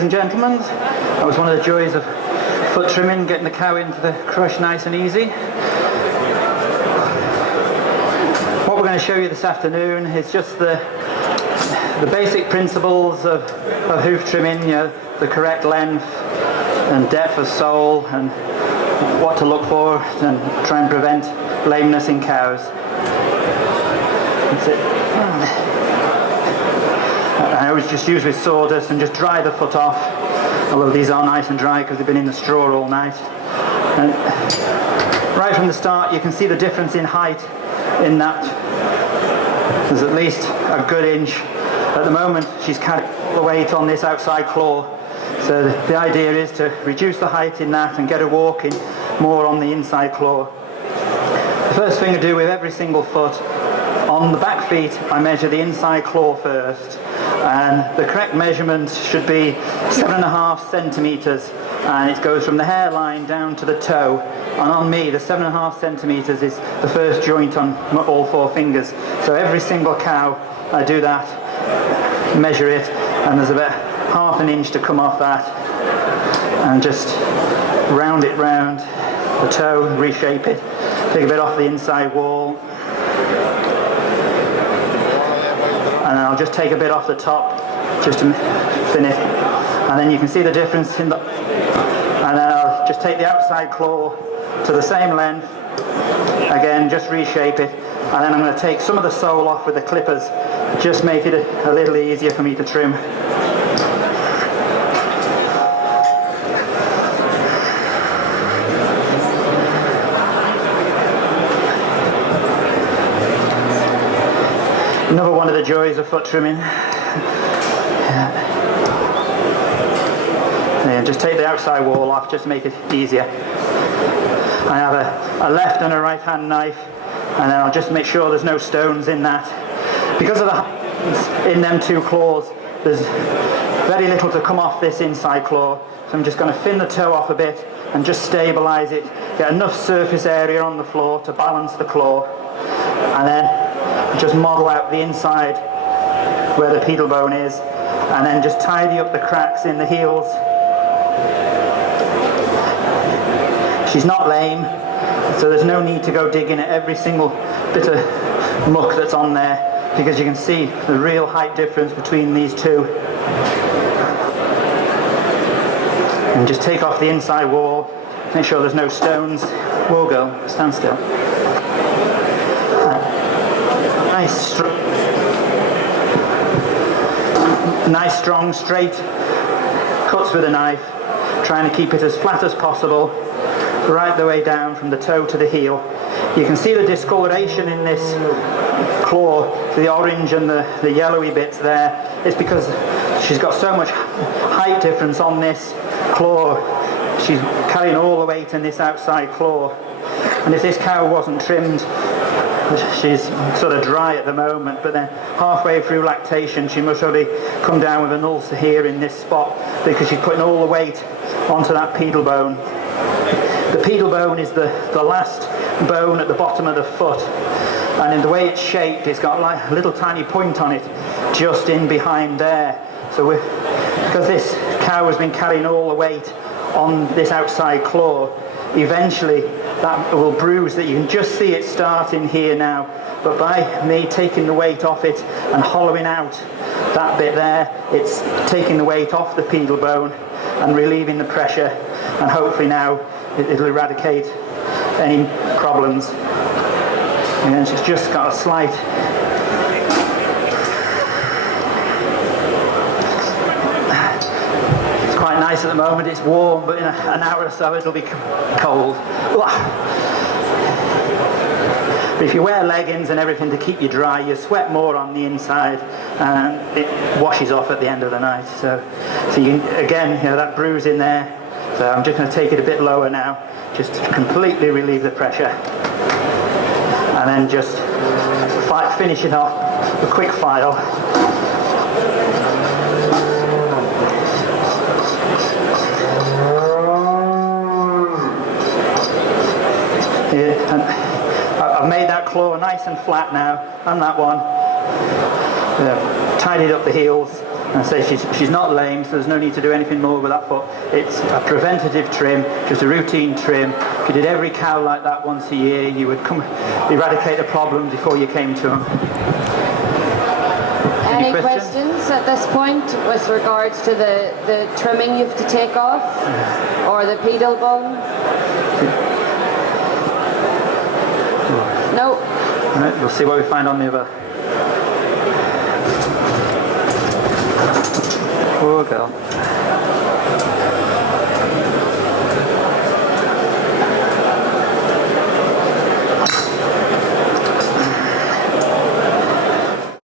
ladies and gentlemen. That was one of the joys of foot trimming, getting the cow into the crush nice and easy. What we're going to show you this afternoon is just the basic principles of hoof trimming, you know, the correct length and depth of sole and what to look for and try and prevent lameness in cows. That's it. I always just use with sawdust and just dry the foot off, although these are nice and dry because they've been in the straw all night. And right from the start you can see the difference in height in that there's at least a good inch. At the moment she's carrying the weight on this outside claw, so the idea is to reduce the height in that and get her walking more on the inside claw. The first thing I do with every single foot, on the back feet I measure the inside claw first, and the correct measurement should be 7.5 centimetres, and it goes from the hairline down to the toe, and on me the 7.5 centimetres is the first joint on all 4 fingers. So every single cow I do that, measure it, and there's about half an inch to come off that, and just round it round the toe, reshape it, take a bit off the inside wall, and then I'll just take a bit off the top just to thin it, and then you can see the difference in the, and then I'll just take the outside claw to the same length, again just reshape it, and then I'm going to take some of the sole off with the clippers, just make it a little easier for me to trim. Another one of the joys of foot trimming. And just take the outside wall off, just to make it easier. I have a left and a right hand knife, and then I'll just make sure there's no stones in that. Because of the height in them 2 claws, there's very little to come off this inside claw, so I'm just going to thin the toe off a bit and just stabilise it, get enough surface area on the floor to balance the claw, and then just model out the inside where the pedal bone is, and then just tidy up the cracks in the heels. She's not lame, so there's no need to go digging at every single bit of muck that's on there, because you can see the real height difference between these two. And just take off the inside wall, make sure there's no stones. Whoa, girl, stand still. Nice strong straight cuts with a knife, trying to keep it as flat as possible right the way down from the toe to the heel. You can see the discoloration in this claw, the orange and the yellowy bits there. It's because she's got so much height difference on this claw. She's carrying all the weight in this outside claw, and if this cow wasn't trimmed, she's sort of dry at the moment, but then halfway through lactation she must already come down with an ulcer here in this spot, because she's putting all the weight onto that pedal bone. The pedal bone is the last bone at the bottom of the foot, and in the way it's shaped, it's got like a little tiny point on it just in behind there. So because this cow has been carrying all the weight on this outside claw, eventually that will bruise. That you can just see it starting here now, but by me taking the weight off it and hollowing out that bit there, it's taking the weight off the pedal bone and relieving the pressure, and hopefully now it'll eradicate any problems. And then it's just got a slight nice at the moment, it's warm, but in an hour or so it'll be cold. But if you wear leggings and everything to keep you dry, you sweat more on the inside, and it washes off at the end of the night. So you can, again, you know, that bruise in there. So I'm just going to take it a bit lower now, just to completely relieve the pressure, and then just finish it off with a quick file. And I've made that claw nice and flat now, and that one. Tidied up the heels, I say she's not lame, so there's no need to do anything more with that foot. It's a preventative trim, just a routine trim. If you did every cow like that once a year, you would eradicate the problem before you came to them. Any questions at this point with regards to the trimming you have to take off, or the pedal bone? No. Right, we'll see what we find on the other. Poor girl.